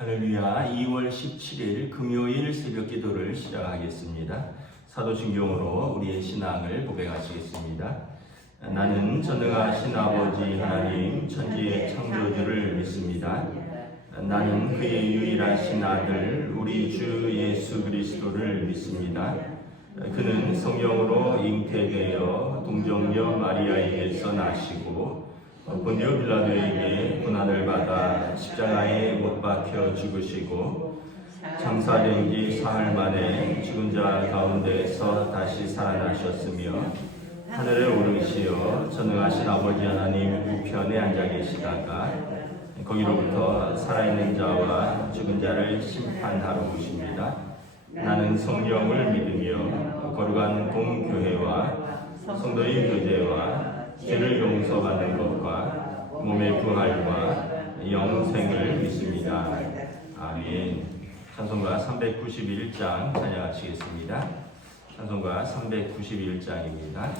할렐루야. 2월 17일 금요일 새벽 기도를 시작하겠습니다. 사도신경으로 우리의 신앙을 고백하시겠습니다. 나는 전능하신 아버지 하나님 천지의 창조주를 믿습니다. 나는 그의 유일하신 아들 우리 주 예수 그리스도를 믿습니다. 그는 성령으로 잉태되어 동정녀 마리아에게서 나시고 본디오 빌라도에게 고난을 받아 십자가에 못 박혀 죽으시고 장사된 지 사흘 만에 죽은 자 가운데서 다시 살아나셨으며 하늘에 오르시어 전능하신 아버지 하나님 우편에 앉아 계시다가 거기로부터 살아있는 자와 죽은 자를 심판하러 오십니다. 나는 성령을 믿으며 거룩한 공교회와 성도의 교제와 죄를 용서받는 것과 몸의 부활과 영생을 믿습니다. 아멘. 찬송가 391장 찬양하시겠습니다. 찬송가 391장입니다.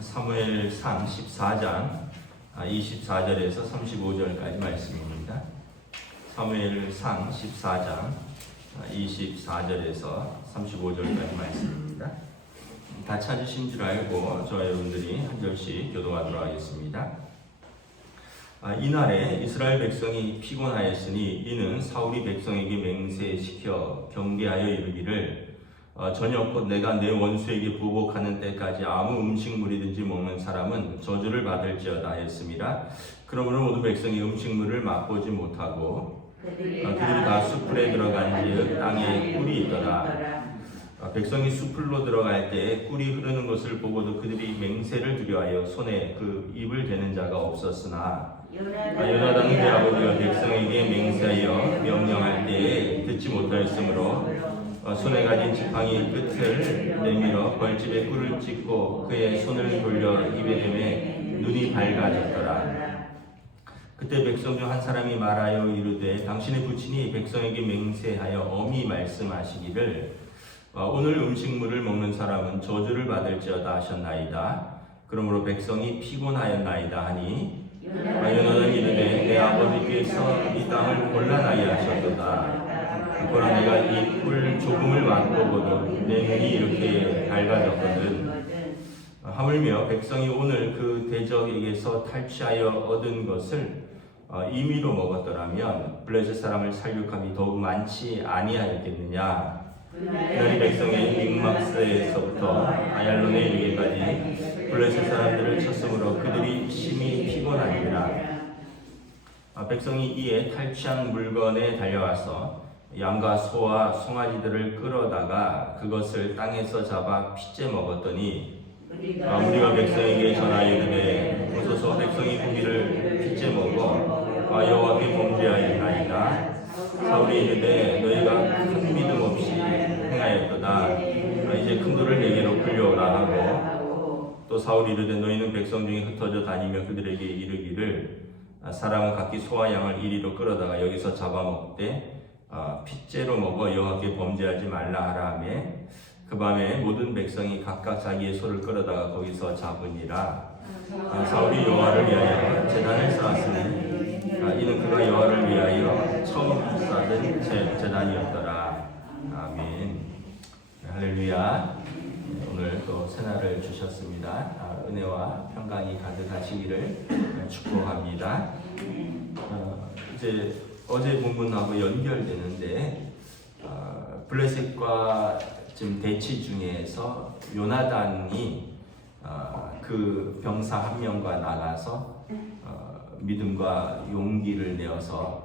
사무엘상 14장 24절에서 35절까지 말씀입니다. 사무엘상 14장 24절에서 35절까지 말씀입니다. 다 찾으신 줄 알고 저와 여러분들이 한 절씩 교독하도록 하겠습니다. 이날에 이스라엘 백성이 피곤하였으니 이는 사울이 백성에게 맹세시켜 경계하여 이르기를 저녁 내가 내 원수에게 보복하는 때까지 아무 음식물이든지 먹는 사람은 저주를 받을지어다 했습니다. 그러므로 모든 백성이 음식물을 맛보지 못하고 그들이 다 숲풀에 들어간지은 땅에 꿀이 있더라. 백성이 숲풀로 들어갈 때 꿀이 흐르는 것을 보고도 그들이 맹세를 두려하여 손에 그 입을 대는 자가 없었으나 요나단은 그 아버지가 백성에게 맹세하여 명령할 때에 듣지 못하였으므로 손에 가진 지팡이 끝을 내밀어 벌집에 꿀을 찍고 그의 손을 돌려 입에 대매 눈이 밝아졌더라. 그때 백성 중 한 사람이 말하여 이르되 당신의 부친이 백성에게 맹세하여 엄히 말씀하시기를 오늘 음식물을 먹는 사람은 저주를 받을지어다 하셨나이다. 그러므로 백성이 피곤하였나이다 하니 요나단이 이르되 내 아버지께서 이 땅을 곤란하게 하셨도다. 보라 내가 이 꿀 조금을 맛보고도 내 눈이 이렇게 밝아졌거든. 하물며 백성이 오늘 그 대적에게서 탈취하여 얻은 것을 임의로 먹었더라면 블레셋 사람을 살육함이 더욱 많지 아니하였겠느냐. 그날이 백성의 믹막스에서부터 아얄론에 이르기까지 블레셋 사람들을 쳤으므로 그들이 심히 피곤하니라. 백성이 이에 탈취한 물건에 달려와서 양과 소와 송아지들을 끌어다가 그것을 땅에서 잡아 핏째 먹었더니 우리가 백성에게 전하여 이르되 오소서 백성이 고기를 핏째 먹어 여호와께 범죄하였나이다. 사울이 이르되 너희가 큰 믿음 없이 행하였도다. 이제 큰 돌을 내게로 끌려오라 하고 또 사울이 이르되 너희는 백성 중에 흩어져 다니며 그들에게 이르기를 사람은 각기 소와 양을 이리로 끌어다가 여기서 잡아먹되 핏째로 먹어 여호와께 범죄하지 말라 하라 하며 그 밤에 모든 백성이 각각 자기의 소를 끌어다가 거기서 잡으니라. 사울이 여호와를 위하여 제단을 쌓았으니 이는 그가 여호와를 위하여 처음 쌓은 제단이었더라. 아멘. 할렐루야. 오늘 또 새날을 주셨습니다. 은혜와 평강이 가득하시기를 축복합니다. 이제 어제 본문하고 연결되는데 블레셋과 지금 대치 중에서 요나단이 그 병사 한 명과 나가서 믿음과 용기를 내어서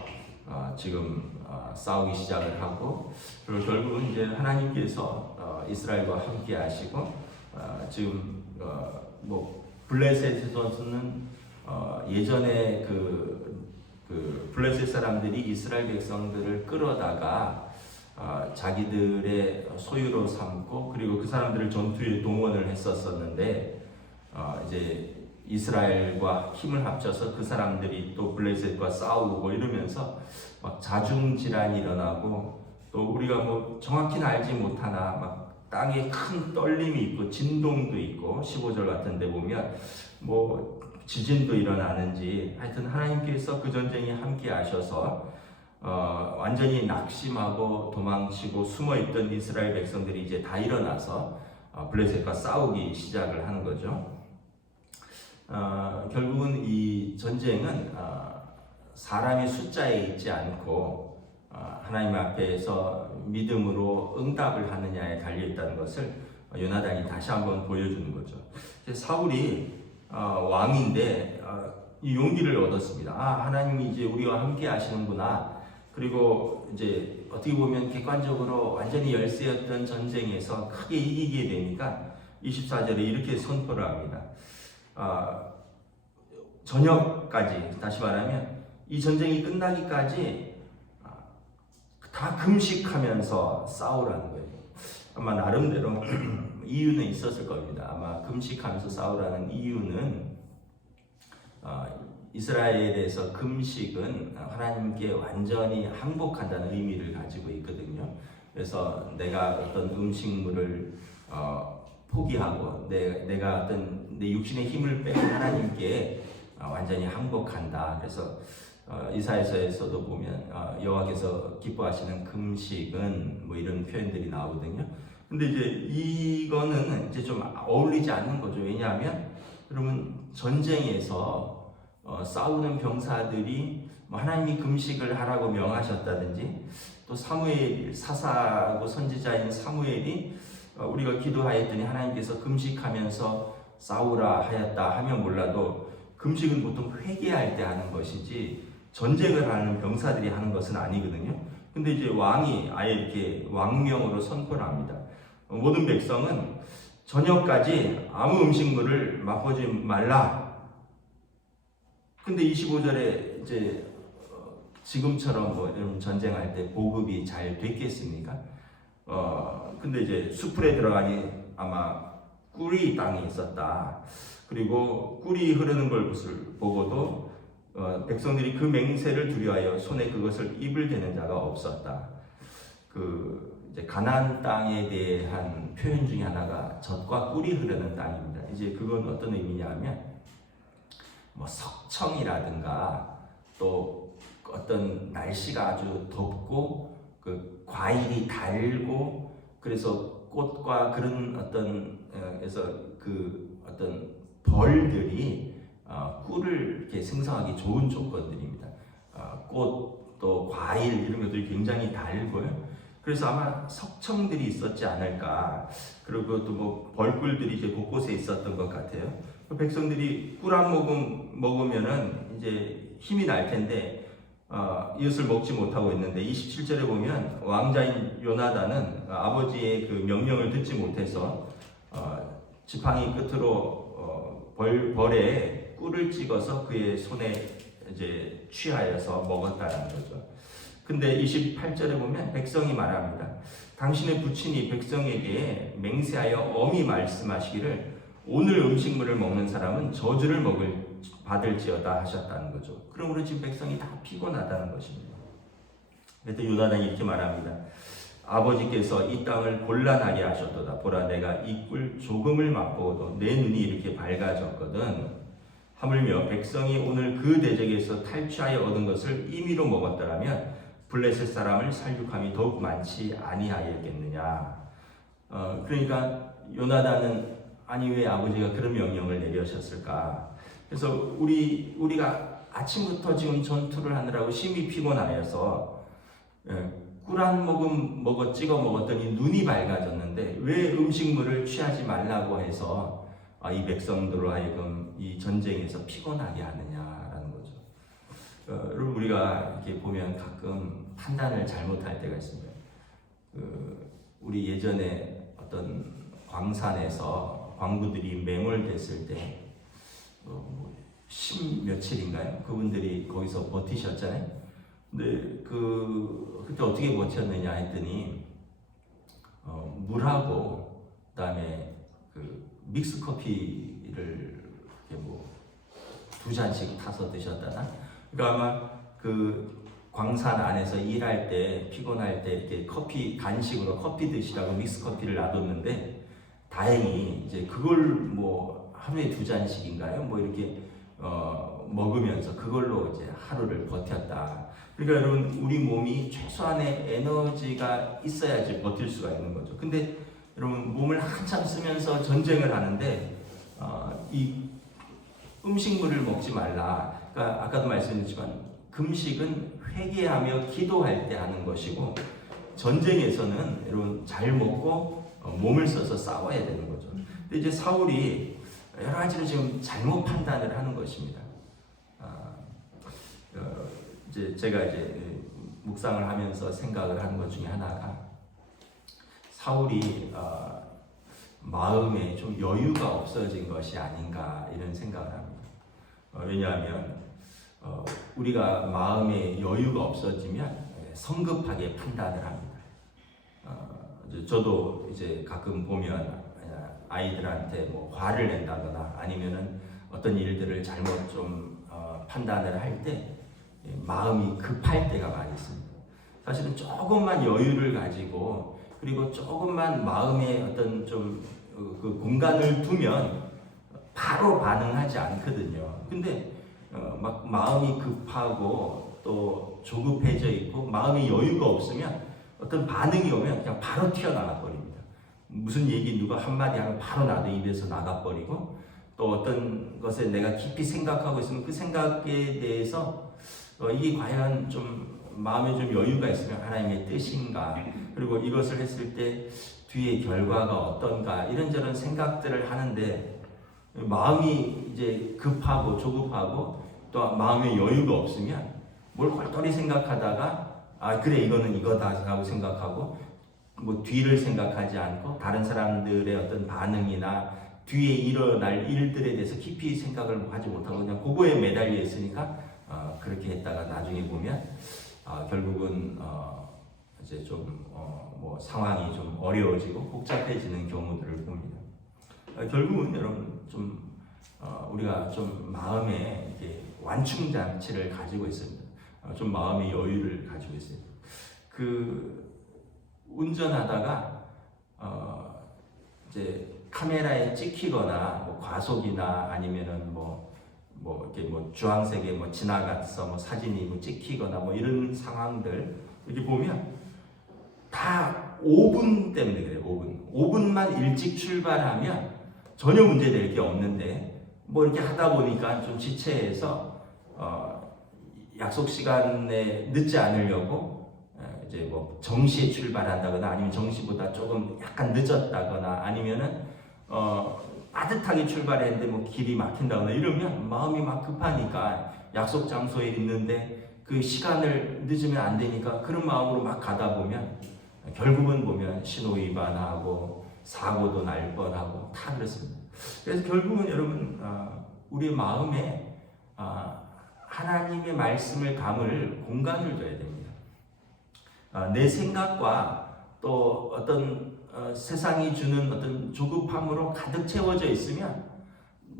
지금 싸우기 시작을 하고 그리고 결국은 이제 하나님께서 이스라엘과 함께 하시고 지금 뭐 블레셋에서는 예전에 그 블레셋 사람들이 이스라엘 백성들을 끌어다가 자기들의 소유로 삼고 그리고 그 사람들을 전투에 동원을 했었었는데 이제 이스라엘과 힘을 합쳐서 그 사람들이 또 블레셋과 싸우고 이러면서 막 자중질환이 일어나고 또 우리가 뭐 정확히는 알지 못하나 막 땅에 큰 떨림이 있고 진동도 있고 15절 같은 데 보면 뭐 지진도 일어나는지 하여튼 하나님께서 그 전쟁에 함께 하셔서 완전히 낙심하고 도망치고 숨어있던 이스라엘 백성들이 이제 다 일어나서 블레셋과 싸우기 시작을 하는 거죠. 결국은 이 전쟁은 사람의 숫자에 있지 않고 하나님 앞에서 믿음으로 응답을 하느냐에 달려있다는 것을 요나단이 다시 한번 보여주는 거죠. 사울이 왕인데 이 용기를 얻었습니다. 하나님이 이제 우리와 함께 하시는구나. 그리고 이제 어떻게 보면 객관적으로 완전히 열세였던 전쟁에서 크게 이기게 되니까 24절에 이렇게 선포를 합니다. 저녁까지, 다시 말하면 이 전쟁이 끝나기까지 다 금식하면서 싸우라는 거예요. 아마 나름대로 이유는 있었을 겁니다. 아마 금식하면서 싸우라는 이유는 이스라엘에서 금식은 하나님께 완전히 항복한다는 의미를 가지고 있거든요. 그래서 내가 어떤 음식물을 포기하고 내가 어떤 내 육신의 힘을 빼고 하나님께 완전히 항복한다. 그래서 이사야서에서도 보면 여호와께서 기뻐하시는 금식은 뭐 이런 표현들이 나오거든요. 근데 이제 이거는 이제 좀 어울리지 않는 거죠. 왜냐하면 여러분 전쟁에서 싸우는 병사들이 뭐 하나님이 금식을 하라고 명하셨다든지 또 사무엘 사사고 선지자인 사무엘이 우리가 기도하였더니 하나님께서 금식하면서 싸우라 하였다 하면 몰라도 금식은 보통 회개할 때 하는 것이지 전쟁을 하는 병사들이 하는 것은 아니거든요. 근데 이제 왕이 아예 이렇게 왕명으로 선포를 합니다. 모든 백성은 저녁까지 아무 음식물을 맛보지 말라. 근데 25절에 이제 지금처럼 뭐 여러분 전쟁할 때 보급이 잘 됐겠습니까? 근데 이제 숲에 들어가니 아마 꿀이 땅에 있었다. 그리고 꿀이 흐르는 걸 보고도 백성들이 그 맹세를 두려워하여 손에 그것을 입을 대는 자가 없었다. 이제 가나안 땅에 대한 표현 중에 하나가 젖과 꿀이 흐르는 땅입니다. 이제 그건 어떤 의미냐면 뭐 석청이라든가 또 어떤 날씨가 아주 덥고 그 과일이 달고 그래서 꽃과 그런 어떤 그 어떤 벌들이 꿀을 이렇게 생성하기 좋은 조건들입니다. 꽃 또 과일 이런 것들이 굉장히 달고요. 그래서 아마 석청들이 있었지 않을까. 그리고 또 뭐 벌꿀들이 이제 곳곳에 있었던 것 같아요. 백성들이 꿀 한 모금 먹으면은 이제 힘이 날 텐데 이것을 먹지 못하고 있는데 27절에 보면 왕자인 요나단은 아버지의 그 명령을 듣지 못해서 지팡이 끝으로 벌에 꿀을 찍어서 그의 손에 이제 취하여서 먹었다는 거죠. 근데 28절에 보면 백성이 말합니다. 당신의 부친이 백성에게 맹세하여 엄히 말씀하시기를 오늘 음식물을 먹는 사람은 저주를 받을지어다 하셨다는 거죠. 그러므로 지금 백성이 다 피곤하다는 것입니다. 그래서 요나단이 이렇게 말합니다. 아버지께서 이 땅을 곤란하게 하셨도다. 보라 내가 이 꿀 조금을 맛보고도 내 눈이 이렇게 밝아졌거든. 하물며 백성이 오늘 그 대적에서 탈취하여 얻은 것을 임의로 먹었더라면 블레셋 사람을 살육함이 더욱 많지 아니하였겠느냐. 그러니까 요나단은 아니 왜 아버지가 그런 명령을 내려셨을까? 그래서 우리가 아침부터 지금 전투를 하느라고 심히 피곤하여서 꿀 한 모금 찍어 먹었더니 눈이 밝아졌는데 왜 음식물을 취하지 말라고 해서 이 백성들로 하여금 이 전쟁에서 피곤하게 하느냐라는 거죠. 여러분 우리가 이렇게 보면 가끔 판단을 잘못할 때가 있습니다. 우리 예전에 어떤 광산에서 광부들이 매몰됐을 때 10며칠인가요? 그분들이 거기서 버티셨잖아요. 근데 그때 어떻게 버텼느냐 했더니 물하고 그다음에 믹스 커피를 이렇게 뭐 2잔씩 타서 드셨다나. 그러니까 아마 그 광산 안에서 일할 때 피곤할 때 이렇게 간식으로 커피 드시라고 믹스 커피를 놔뒀는데 다행히 이제 그걸 뭐 하루에 2잔씩인가요? 뭐 이렇게 먹으면서 그걸로 이제 하루를 버텼다. 그러니까 여러분 우리 몸이 최소한의 에너지가 있어야지 버틸 수가 있는 거죠. 근데 여러분 몸을 한참 쓰면서 전쟁을 하는데 이 음식물을 먹지 말라. 그러니까 아까도 말씀드렸지만 금식은 회개하며 기도할 때 하는 것이고 전쟁에서는 여러분 잘 먹고 몸을 써서 싸워야 되는 거죠. 근데 이제 사울이 여러 가지로 지금 잘못 판단을 하는 것입니다. 이제 제가 묵상을 하면서 생각을 하는 것 중에 하나가 사울이 마음에 좀 여유가 없어진 것이 아닌가 이런 생각을 합니다. 왜냐하면 우리가 마음에 여유가 없어지면 성급하게 판단을 합니다. 저도 이제 가끔 보면 아이들한테 뭐 화를 낸다거나 아니면은 어떤 일들을 잘못 좀 판단을 할 때 마음이 급할 때가 많이 있습니다. 사실은 조금만 여유를 가지고 그리고 조금만 마음에 어떤 좀 그 공간을 두면 바로 반응하지 않거든요. 근데 막 마음이 급하고 또 조급해져 있고 마음의 여유가 없으면 어떤 반응이 오면 그냥 바로 튀어나가 버립니다. 무슨 얘기 누가 한마디 하면 바로 나도 입에서 나가버리고, 또 어떤 것에 내가 깊이 생각하고 있으면 그 생각에 대해서 이게 과연 좀 마음에 좀 여유가 있으면 하나님의 뜻인가, 그리고 이것을 했을 때 뒤에 결과가 어떤가, 이런저런 생각들을 하는데, 마음이 이제 급하고 조급하고 또 마음에 여유가 없으면 뭘 똘똘히 생각하다가 아 그래 이거는 이거다 하고 생각하고, 뭐 뒤를 생각하지 않고 다른 사람들의 어떤 반응이나 뒤에 일어날 일들에 대해서 깊이 생각을 하지 못하고 그냥 그거에 매달려 있으니까 그렇게 했다가 나중에 보면 결국은 이제 좀 뭐 상황이 좀 어려워지고 복잡해지는 경우들을 봅니다. 결국은 여러분 좀 우리가 좀 마음에 이렇게 완충 장치를 가지고 있습니다. 좀 마음의 여유를 가지고 있어요. 그 운전하다가 이제 카메라에 찍히거나 뭐 과속이나 아니면은 뭐 이렇게 뭐 주황색에 뭐 지나가서 뭐 사진이 뭐 찍히거나 뭐 이런 상황들 이렇게 보면 다 5분 때문에 그래요. 5분만 일찍 출발하면 전혀 문제될 게 없는데, 뭐 이렇게 하다 보니까 좀 지체해서 약속 시간에 늦지 않으려고 이제 뭐 정시에 출발한다거나 아니면 정시보다 조금 약간 늦었다거나 아니면은 빠듯하게 출발했는데 뭐 길이 막힌다거나 이러면 마음이 막 급하니까 약속 장소에 있는데 그 시간을 늦으면 안 되니까 그런 마음으로 막 가다 보면 결국은 보면 신호 위반하고 사고도 날 뻔하고 다 그렇습니다. 그래서 결국은 여러분 우리 마음에 하나님의 말씀을 담을 공간을 둬야 됩니다. 내 생각과 또 어떤 세상이 주는 어떤 조급함으로 가득 채워져 있으면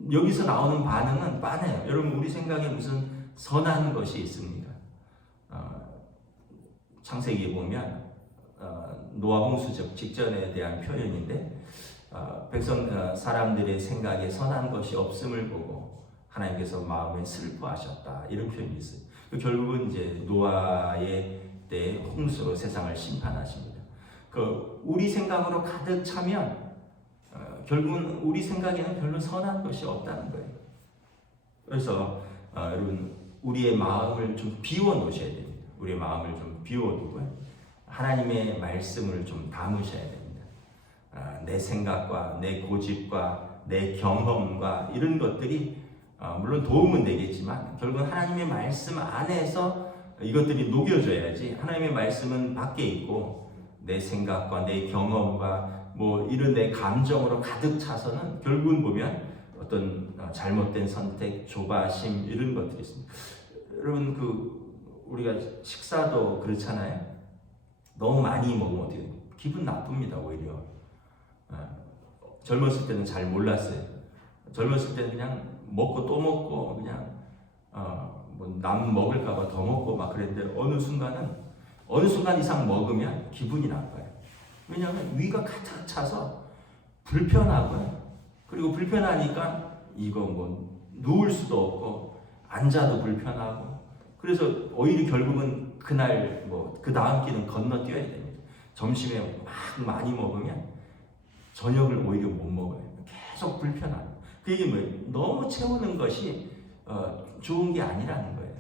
여기서 나오는 반응은 빤해요. 여러분 우리 생각에 무슨 선한 것이 있습니까? 창세기에 보면 노아 홍수 직전에 대한 표현인데 사람들의 생각에 선한 것이 없음을 보고 하나님께서 마음에 슬퍼하셨다, 이런 표현이 있어요. 결국은 이제 노아의 때 홍수로 세상을 심판하십니다. 우리 생각으로 가득 차면 결국은 우리 생각에는 별로 선한 것이 없다는 거예요. 그래서 여러분 우리의 마음을 좀 비워 놓으셔야 됩니다. 우리의 마음을 좀 비워두고요, 하나님의 말씀을 좀 담으셔야 됩니다. 내 생각과 내 고집과 내 경험과 이런 것들이 물론 도움은 되겠지만 결국은 하나님의 말씀 안에서 이것들이 녹여져야지, 하나님의 말씀은 밖에 있고 내 생각과 내 경험과 뭐 이런 내 감정으로 가득 차서는 결국은 보면 어떤 잘못된 선택, 조바심 이런 것들이 있습니다. 여러분 우리가 식사도 그렇잖아요. 너무 많이 먹으면 어떻게 돼요? 기분 나쁩니다. 오히려 젊었을 때는 잘 몰랐어요. 젊었을 때는 그냥 먹고 또 먹고 그냥 뭐 남 먹을까봐 더 먹고 막 그랬는데 어느 순간 이상 먹으면 기분이 나빠요. 왜냐하면 위가 가득 차서 불편하고요. 그리고 불편하니까 이거 뭐 누울 수도 없고 앉아도 불편하고, 그래서 오히려 결국은 그날 뭐 그 다음 끼는 건너뛰어야 됩니다. 점심에 막 많이 먹으면 저녁을 오히려 못 먹어요. 계속 불편하고. 그게 뭐예요? 너무 채우는 것이 좋은 게 아니라는 거예요.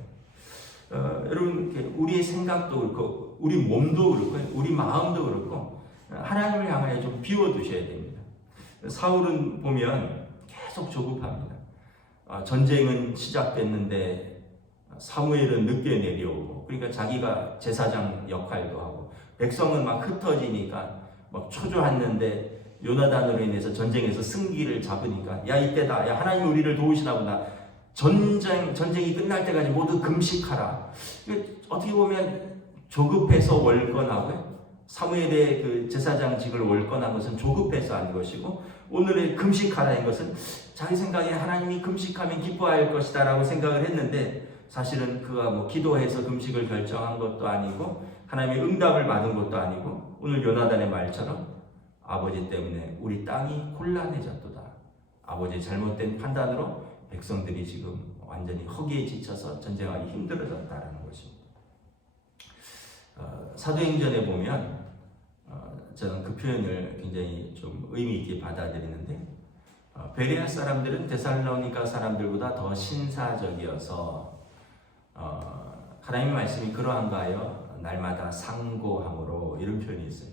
여러분 우리의 생각도 그렇고 우리 몸도 그렇고 우리 마음도 그렇고 하나님을 향하여 좀 비워두셔야 됩니다. 사울은 보면 계속 조급합니다. 전쟁은 시작됐는데 사무엘은 늦게 내려오고, 그러니까 자기가 제사장 역할도 하고, 백성은 막 흩어지니까 막 초조했는데 요나단으로 인해서 전쟁에서 승기를 잡으니까 야 이때다, 야 하나님 우리를 도우시나 보다, 전쟁이 끝날 때까지 모두 금식하라. 어떻게 보면 조급해서 월권하고요, 사무엘의 그 제사장직을 월권한 것은 조급해서 한 것이고, 오늘의 금식하라는 것은 자기 생각에 하나님이 금식하면 기뻐할 것이다 라고 생각을 했는데, 사실은 그가 뭐 기도해서 금식을 결정한 것도 아니고 하나님의 응답을 받은 것도 아니고, 오늘 요나단의 말처럼 아버지 때문에 우리 땅이 곤란해졌도다. 아버지의 잘못된 판단으로 백성들이 지금 완전히 허기에 지쳐서 전쟁하기 힘들어졌다라는 것입니다. 사도행전에 보면 저는 그 표현을 굉장히 좀 의미 있게 받아들이는데, 베레아 사람들은 데살로니가 사람들보다 더 신사적이어서 하나님의 말씀이 그러한가 하여 날마다 상고함으로, 이런 표현이 있어요.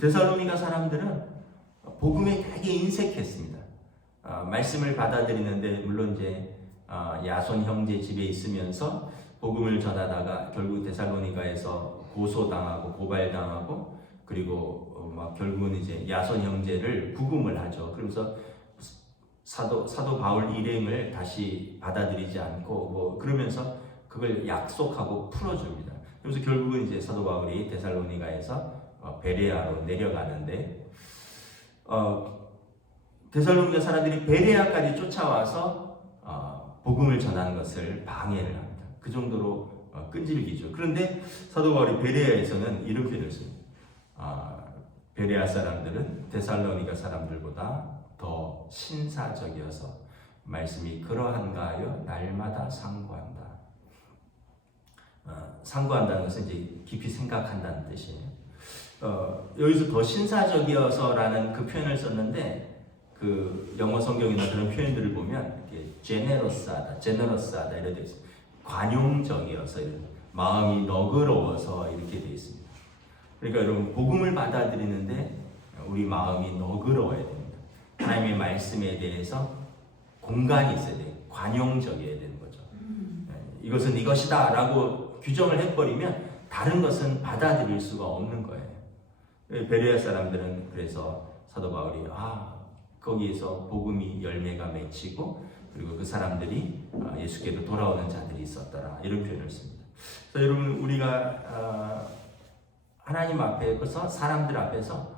데살로니가 사람들은 복음에 되게 인색했습니다. 말씀을 받아들이는데 물론 이제 야손 형제 집에 있으면서 복음을 전하다가 결국 데살로니가에서 고소당하고 고발당하고, 그리고 막 결국은 이제 야손 형제를 구금을 하죠. 그러면서 사도 바울 일행을 다시 받아들이지 않고 뭐 그러면서 그걸 약속하고 풀어줍니다. 그래서 결국은 이제 사도 바울이 데살로니가에서 베레아로 내려가는데, 데살로니가 사람들이 베레아까지 쫓아와서 복음을 전하는 것을 방해를 합니다. 그 정도로 끈질기죠. 그런데 사도 바울이 베레아에서는 이런 표현을 씁니다. 베레아 사람들은 데살로니가 사람들보다 더 신사적이어서 말씀이 그러한가 하여 날마다 상고한다. 상고한다는 것은 이제 깊이 생각한다는 뜻이에요. 여기서 더 신사적이어서라는 그 표현을 썼는데, 그 영어 성경이나 그런 표현들을 보면 이렇게 제너러스하다 이렇게 되어 있습니다. 관용적이어서, 마음이 너그러워서 이렇게 되어 있습니다. 그러니까 여러분, 복음을 받아들이는데 우리 마음이 너그러워야 됩니다. 하나님의 말씀에 대해서 공간이 있어야 돼요. 관용적이어야 되는 거죠. 이것은 이것이다 라고 규정을 해버리면 다른 것은 받아들일 수가 없는 거예요. 베레아 사람들은 그래서 사도 바울이 거기에서 복음이 열매가 맺히고, 그리고 그 사람들이 예수께로 돌아오는 자들이 있었더라, 이런 표현을 씁니다. 그래서 여러분, 우리가 하나님 앞에서, 사람들 앞에서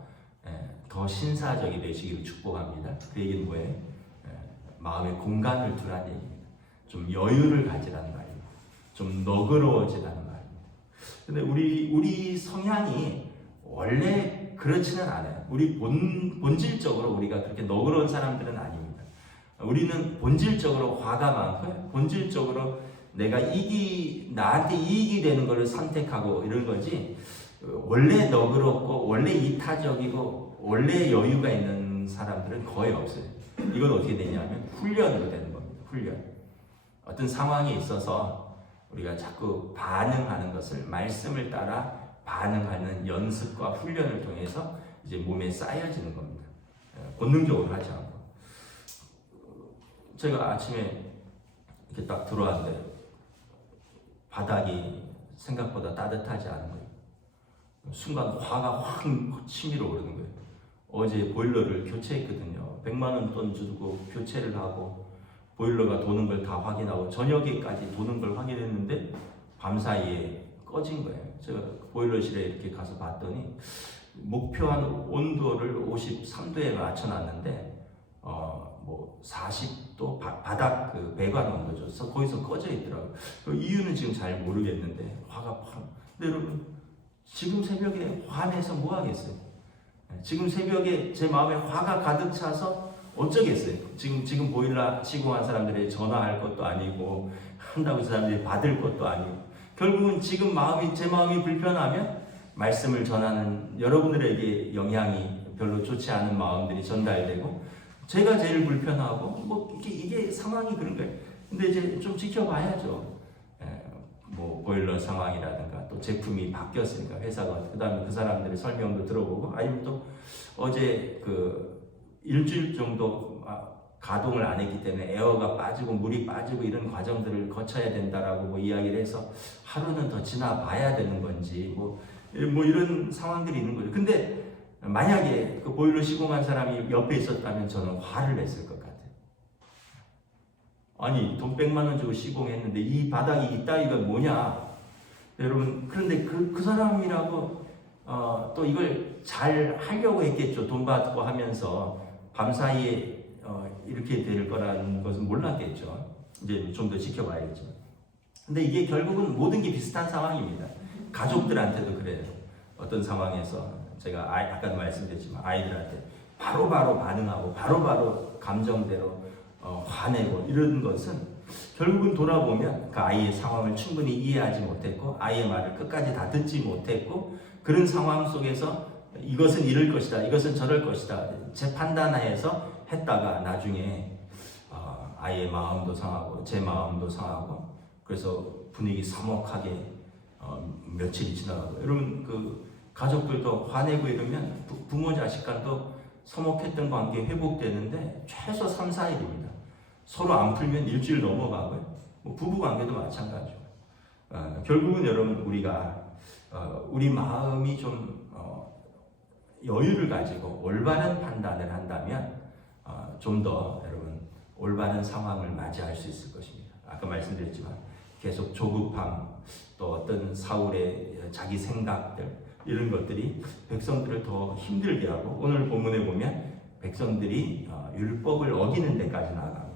더 신사적이 되시기를 축복합니다. 그 얘기는 뭐예요? 마음의 공간을 두라는 얘기입니다. 좀 여유를 가지라는 말입니다. 좀 너그러워지라는 말입니다. 근데 우리 성향이 원래 그렇지는 않아요. 우리 본질적으로 우리가 그렇게 너그러운 사람들은 아닙니다. 우리는 본질적으로 화가 많고, 본질적으로 나한테 이익이 되는 것을 선택하고 이런 거지, 원래 너그럽고 원래 이타적이고 원래 여유가 있는 사람들은 거의 없어요. 이건 어떻게 되냐면 훈련으로 되는 겁니다. 훈련. 어떤 상황에 있어서 우리가 자꾸 반응하는 것을, 말씀을 따라 반응하는 연습과 훈련을 통해서 이제 몸에 쌓여지는 겁니다. 본능적으로 하지 않고. 제가 아침에 이렇게 딱 들어왔는데 바닥이 생각보다 따뜻하지 않은 거예요. 순간 화가 확 치밀어 오르는 거예요. 어제 보일러를 교체했거든요. 100만 원 돈 주고 교체를 하고 보일러가 도는 걸 다 확인하고 저녁에까지 도는 걸 확인했는데 밤사이에 꺼진 거예요. 제가 보일러실에 이렇게 가서 봤더니 목표한 온도를 53도에 맞춰놨는데 뭐 40도 바닥 그 배관 온도죠. 그래서 거기서 꺼져 있더라고요. 그 이유는 지금 잘 모르겠는데 화가 팍. 근데 여러분, 지금 새벽에 화내서 뭐 하겠어요? 지금 새벽에 제 마음에 화가 가득 차서 어쩌겠어요? 지금 보일러 시공한 사람들이 전화할 것도 아니고 한다고 그 사람들이 받을 것도 아니고, 결국은 지금 제 마음이 불편하면 말씀을 전하는 여러분들에게 영향이 별로 좋지 않은 마음들이 전달되고, 제가 제일 불편하고 뭐 이게 상황이 그런 거예요. 근데 이제 좀 지켜봐야죠. 뭐 보일러 상황이라든가 또 제품이 바뀌었으니까 회사가, 그다음에 그 사람들의 설명도 들어보고, 아니면 또 어제 그 일주일 정도 가동을 안 했기 때문에 에어가 빠지고 물이 빠지고 이런 과정들을 거쳐야 된다라고 뭐 이야기를 해서 하루는 더 지나봐야 되는 건지 뭐 이런 상황들이 있는 거죠. 근데 만약에 그 보일러 시공한 사람이 옆에 있었다면 저는 화를 냈을 것 같아요. 아니, 돈 100만 원 주고 시공했는데 이 바닥이 이따위가 뭐냐. 여러분, 그런데 그 사람이라고 또 이걸 잘 하려고 했겠죠. 돈 받고 하면서 밤사이에 이렇게 될 거라는 것은 몰랐겠죠. 이제 좀 더 지켜봐야겠죠. 근데 이게 결국은 모든 게 비슷한 상황입니다. 가족들한테도 그래요. 어떤 상황에서 제가 아까도 말씀드렸지만 아이들한테 바로바로 반응하고 바로바로 감정대로 화내고 이런 것은 결국은 돌아보면 그 아이의 상황을 충분히 이해하지 못했고 아이의 말을 끝까지 다 듣지 못했고 그런 상황 속에서 이것은 이럴 것이다, 이것은 저럴 것이다 제 판단하에서 했다가 나중에 아이의 마음도 상하고 제 마음도 상하고 그래서 분위기 서먹하게 며칠이 지나가고 여러분 그 가족들도 화내고 이러면 부모 자식 간도 서먹했던 관계 회복되는데 최소 3, 4일입니다. 서로 안 풀면 일주일 넘어가고요. 뭐 부부 관계도 마찬가지고 결국은 여러분 우리가 우리 마음이 좀 여유를 가지고 올바른 판단을 한다면 좀 더 여러분 올바른 상황을 맞이할 수 있을 것입니다. 아까 말씀드렸지만 계속 조급함 또 어떤 사울의 자기 생각들 이런 것들이 백성들을 더 힘들게 하고 오늘 본문에 보면 백성들이 율법을 어기는 데까지 나아갑니다.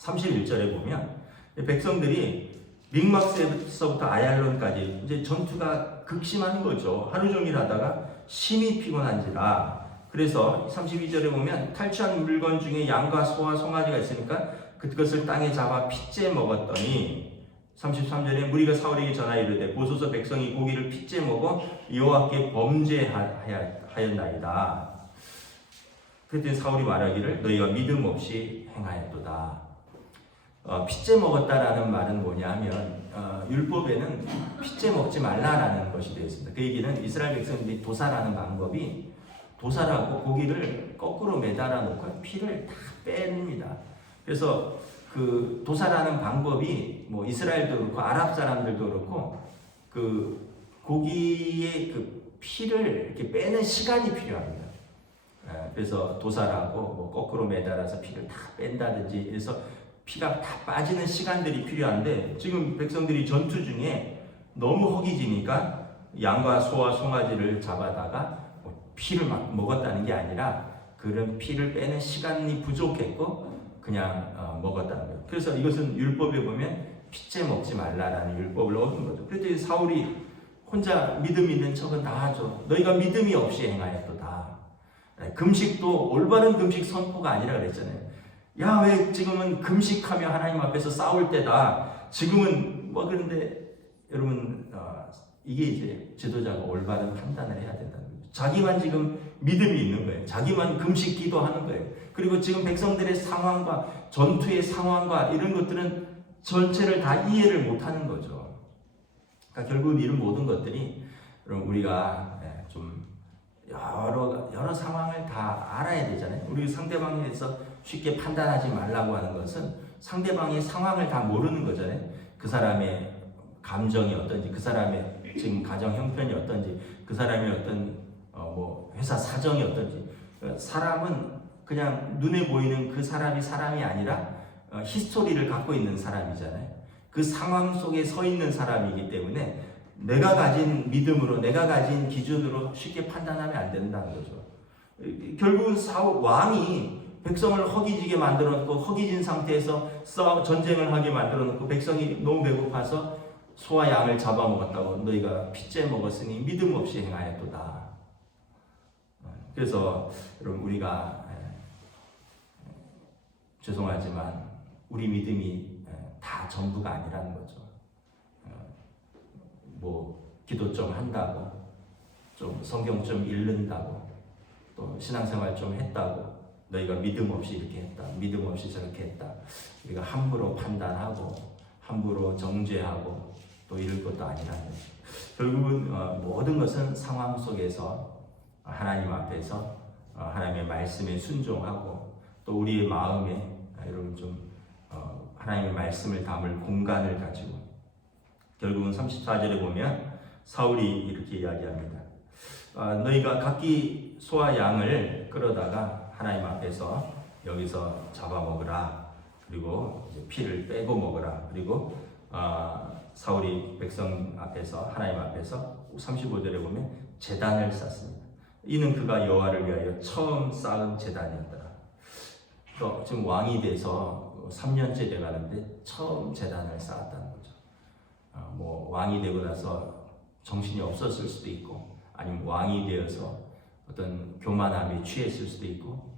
31절에 보면 백성들이 믹막스에서부터 아얄론까지 이제 전투가 극심한 거죠. 하루 종일 하다가 심히 피곤한지라. 그래서 32절에 보면 탈취한 물건 중에 양과 소와 송아지가 있으니까 그것을 땅에 잡아 핏째 먹었더니 33절에 무리가 사울에게 전하여 이르되 보소서 백성이 고기를 핏째 먹어 여호와께 범죄하였나이다. 그랬더니 사울이 말하기를 너희가 믿음 없이 행하였도다. 핏째 먹었다라는 말은 뭐냐면 율법에는 핏째 먹지 말라라는 것이 되어 있습니다. 그 얘기는 이스라엘 백성들이 도살하는 방법이 도살하고 고기를 거꾸로 매달아 놓고 피를 다 뺍니다. 그래서 그 도살하는 방법이 뭐 이스라엘도 그렇고 아랍 사람들도 그렇고 그 고기의 그 피를 이렇게 빼는 시간이 필요합니다. 그래서 도살하고 뭐 거꾸로 매달아서 피를 다 뺀다든지 해서 피가 다 빠지는 시간들이 필요한데 지금 백성들이 전투 중에 너무 허기지니까 양과 소와 송아지를 잡아다가 피를 막 먹었다는 게 아니라 그런 피를 빼는 시간이 부족했고 그냥 먹었다는 거예요. 그래서 이것은 율법에 보면 핏째 먹지 말라라는 율법을 얻은 거죠. 그랬더니 사울이 혼자 믿음 있는 척은 다 하죠. 너희가 믿음이 없이 행하였도다. 금식도 올바른 금식 선포가 아니라 그랬잖아요. 야, 왜 지금은 금식하며 하나님 앞에서 싸울 때다. 지금은 뭐 그런데 여러분 이게 이제 지도자가 올바른 판단을 해야 된다는 거죠. 자기만 지금 믿음이 있는 거예요. 자기만 금식 기도하는 거예요. 그리고 지금 백성들의 상황과 전투의 상황과 이런 것들은 전체를 다 이해를 못하는 거죠. 그러니까 결국은 이런 모든 것들이 여러분 우리가 좀 여러 상황을 다 알아야 되잖아요. 우리 상대방에 대해서 쉽게 판단하지 말라고 하는 것은 상대방의 상황을 다 모르는 거잖아요. 그 사람의 감정이 어떤지, 그 사람의 지금 가정 형편이 어떤지, 그 사람의 어떤 뭐 회사 사정이 어떤지. 사람은 그냥 눈에 보이는 그 사람이 사람이 아니라 히스토리를 갖고 있는 사람이잖아요. 그 상황 속에 서 있는 사람이기 때문에 내가 가진 믿음으로, 내가 가진 기준으로 쉽게 판단하면 안 된다는 거죠. 결국은 왕이 백성을 허기지게 만들어놓고 허기진 상태에서 전쟁을 하게 만들어놓고 백성이 너무 배고파서 소와 양을 잡아먹었다고 너희가 핏째 먹었으니 믿음 없이 행하였도다. 그래서 여러분 우리가 죄송하지만 우리 믿음이 다 전부가 아니라는 거죠. 뭐 기도 좀 한다고, 좀 성경 좀 읽는다고, 또 신앙생활 좀 했다고 너희가 믿음 없이 이렇게 했다, 믿음 없이 저렇게 했다. 우리가 함부로 판단하고 함부로 정죄하고 또 이럴 것도 아니라는 거죠. 결국은 모든 것은 상황 속에서 하나님 앞에서 하나님의 말씀에 순종하고 또 우리의 마음에 여러분 좀 하나님의 말씀을 담을 공간을 가지고 결국은 34절에 보면 사울이 이렇게 이야기합니다. 너희가 각기 소와 양을 끌어다가 하나님 앞에서 여기서 잡아먹으라. 그리고 이제 피를 빼고 먹으라. 그리고 사울이 백성 앞에서 하나님 앞에서 35절에 보면 제단을 쌓습니다. 이는 그가 여호와를 위하여 처음 쌓은 제단이었더라. 또 지금 왕이 돼서 3년째 돼가는데 처음 제단을 쌓았다는 거죠. 뭐 왕이 되고 나서 정신이 없었을 수도 있고 아니면 왕이 되어서 어떤 교만함에 취했을 수도 있고,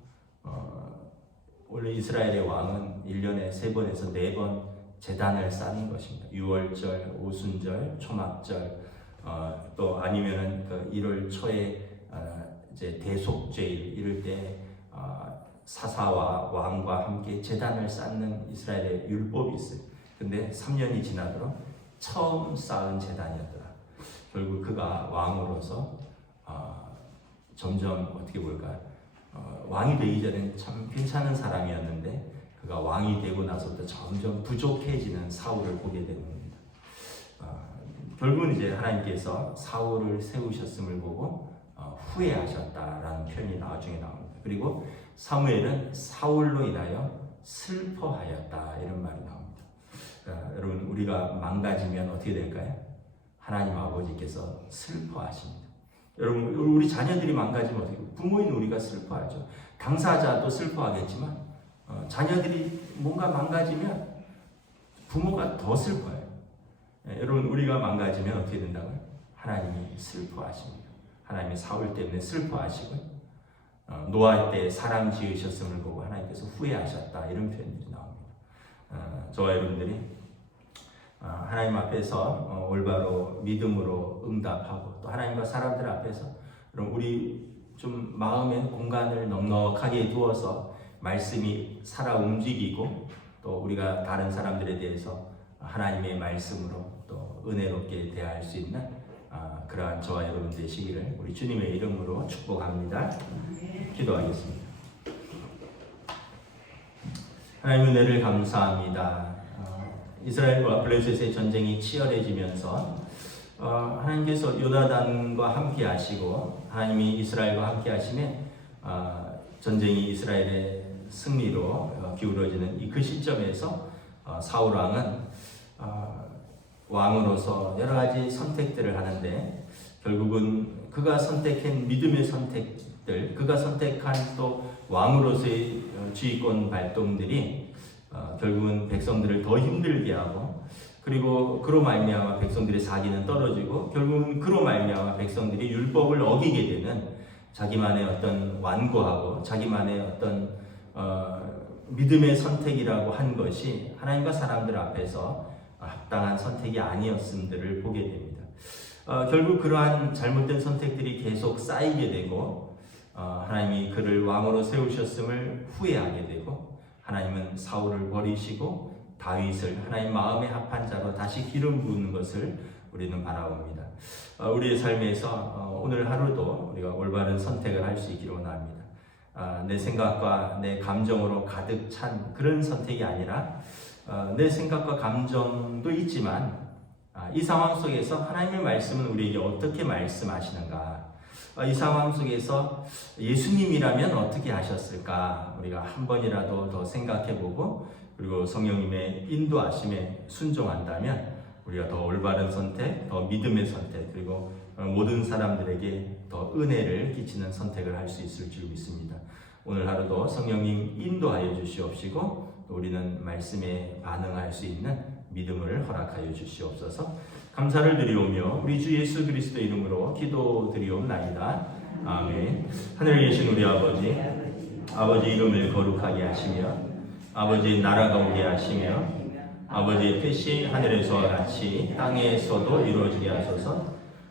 원래 이스라엘의 왕은 1년에 3번에서 4번 제단을 쌓는 것입니다. 유월절, 오순절, 초막절, 또 아니면은 그 1월 초에 이제 대속죄일 이럴 때 사사와 왕과 함께 제단을 쌓는 이스라엘의 율법이 있어요. 근데 3년이 지나도록 처음 쌓은 제단이었더라. 결국 그가 왕으로서 점점 어떻게 볼까요? 왕이 되기 전에는 참 괜찮은 사람이었는데 그가 왕이 되고 나서부터 점점 부족해지는 사울을 보게 되는 겁니다. 결국은 이제 하나님께서 사울을 세우셨음을 보고 후회하셨다라는 표현이 나중에 나옵니다. 그리고 사무엘은 사울로 인하여 슬퍼하였다 이런 말이 나옵니다. 여러분 우리가 망가지면 어떻게 될까요? 하나님 아버지께서 슬퍼하십니다. 여러분 우리 자녀들이 망가지면 어떻게 돼요? 부모인 우리가 슬퍼하죠. 당사자도 슬퍼하겠지만 자녀들이 뭔가 망가지면 부모가 더 슬퍼해요. 여러분 우리가 망가지면 어떻게 된다고요? 하나님이 슬퍼하십니다. 하나님이 사울 때문에 슬퍼하시고 노아 때 사람 지으셨음을 보고 하나님께서 후회하셨다 이런 표현들이 나옵니다. 저와 여러분들이 하나님 앞에서 올바로 믿음으로 응답하고 또 하나님과 사람들 앞에서 그럼 우리 좀 마음의 공간을 넉넉하게 두어서 말씀이 살아 움직이고 또 우리가 다른 사람들에 대해서 하나님의 말씀으로 또 은혜롭게 대할 수 있는 그러한 저와 여러분 되시기를 우리 주님의 이름으로 축복합니다. 기도하겠습니다. 하나님 은혜를 감사합니다. 이스라엘과 블레셋의 전쟁이 치열해지면서 하나님께서 요나단과 함께 하시고 하나님이 이스라엘과 함께 하시면 전쟁이 이스라엘의 승리로 기울어지는 그 시점에서 사울 왕은 왕으로서 여러 가지 선택들을 하는데 결국은 그가 선택한 믿음의 선택들, 그가 선택한 또 왕으로서의 지휘권 발동들이 결국은 백성들을 더 힘들게 하고 그리고 그로 말미암아 백성들의 사기는 떨어지고 결국은 그로 말미암아 백성들이 율법을 어기게 되는 자기만의 어떤 완고하고 자기만의 어떤 믿음의 선택이라고 한 것이 하나님과 사람들 앞에서 합당한 선택이 아니었음들을 보게 됩니다. 결국 그러한 잘못된 선택들이 계속 쌓이게 되고 하나님이 그를 왕으로 세우셨음을 후회하게 되고 하나님은 사울을 버리시고 다윗을 하나님 마음에 합한 자로 다시 기름 부은 것을 우리는 바라봅니다. 우리의 삶에서 오늘 하루도 우리가 올바른 선택을 할 수 있기를 원합니다. 내 생각과 내 감정으로 가득 찬 그런 선택이 아니라 내 생각과 감정도 있지만 이 상황 속에서 하나님의 말씀은 우리에게 어떻게 말씀하시는가, 이 상황 속에서 예수님이라면 어떻게 하셨을까 우리가 한 번이라도 더 생각해보고 그리고 성령님의 인도하심에 순종한다면 우리가 더 올바른 선택, 더 믿음의 선택 그리고 모든 사람들에게 더 은혜를 끼치는 선택을 할 수 있을 줄 믿습니다. 오늘 하루도 성령님 인도하여 주시옵시고 우리는 말씀에 반응할 수 있는 믿음을 허락하여 주시옵소서. 감사를 드리오며 우리 주 예수 그리스도 이름으로 기도드리옵나이다. 아멘. 하늘에 계신 우리 아버지, 아버지 이름을 거룩하게 하시며 아버지 나라가 오게 하시며 아버지의 뜻이 하늘에서와 같이 땅에서도 이루어지게 하소서.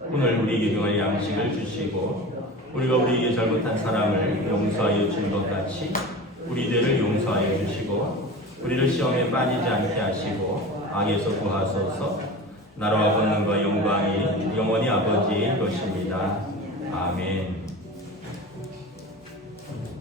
오늘 우리에게 경할 양식을 주시고 우리가 우리에게 잘못한 사람을 용서하여 준 것 같이 우리 죄를 용서하여 주시고 우리를 시험에 빠지지 않게 하시고 악에서 구하소서. 나라와 권능과 영광이 영원히 아버지의 것입니다. 아멘.